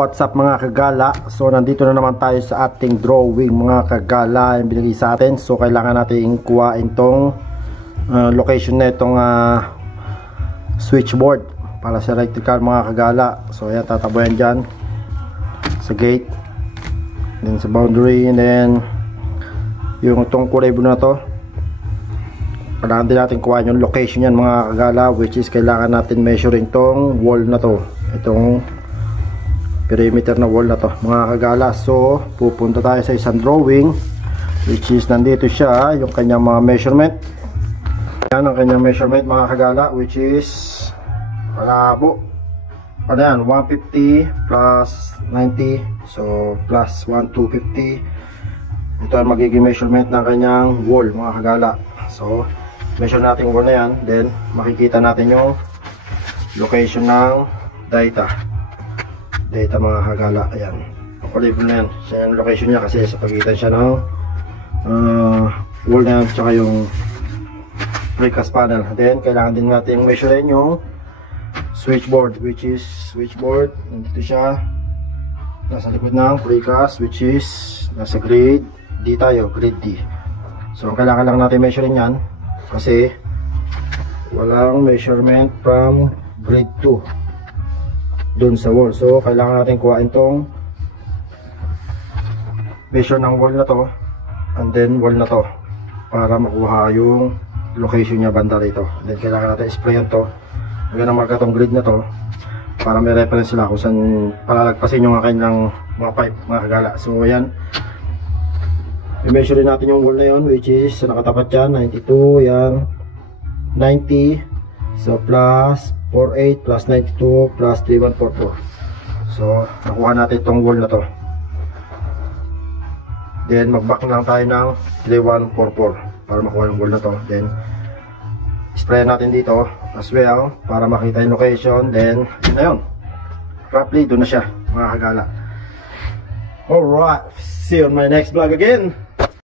What's up mga kagala? So nandito na naman tayo sa ating drawing mga kagala yung binigay sa atin. So kailangan natin kuhain tong location na itong switchboard para sa electrical mga kagala. So ayan, tataboyan dyan sa gate, then sa boundary, and then yung itong kuryebo na to, kailangan din natin kuhain yung location yan mga kagala, which is kailangan natin measuring tong wall na to, itong perimeter na wall na to mga kagala. So pupunta tayo sa isang drawing, which is nandito siya yung kanyang mga measurement. Yan ang kanyang measurement mga kagala, which is malabo. Ano yan, 150 plus 90, so plus 1250. Ito ang magiging measurement ng kanyang wall mga kagala. So measure natin yung wall na yan, then makikita natin yung location ng data mga kagala. Ayan, nakalibol na yan siya yung location niya kasi sa pagitan siya ng wall na yan tsaka yung precast panel. Then kailangan din natin measurein yung switchboard, which is switchboard nandito siya nasa likod ng precast, which is nasa grade D tayo, grade D. So kailangan lang natin measurein yan kasi walang measurement from grade 2 dun sa wall. So kailangan natin kuhain tong measure ng wall na to and then wall na to para makuha yung location niya banda rito. Then kailangan natin sprayan to, hanggang marka tong grid na to para may reference sila kung saan palalagpasin yung kanilang mga pipe mga kagala. So ayan, i-measure natin yung wall na yun, which is nakatapat yan 92, yan 90, so plus 48 plus 92 plus 3144. So nakuha natin itong wall na to, then mag-back lang tayo ng 3144 para makuha yung wall na to. Then spray natin dito as well para makita yung location. Then yun na yun, roughly doon na siya mga kagala. Alright, see you on my next vlog again.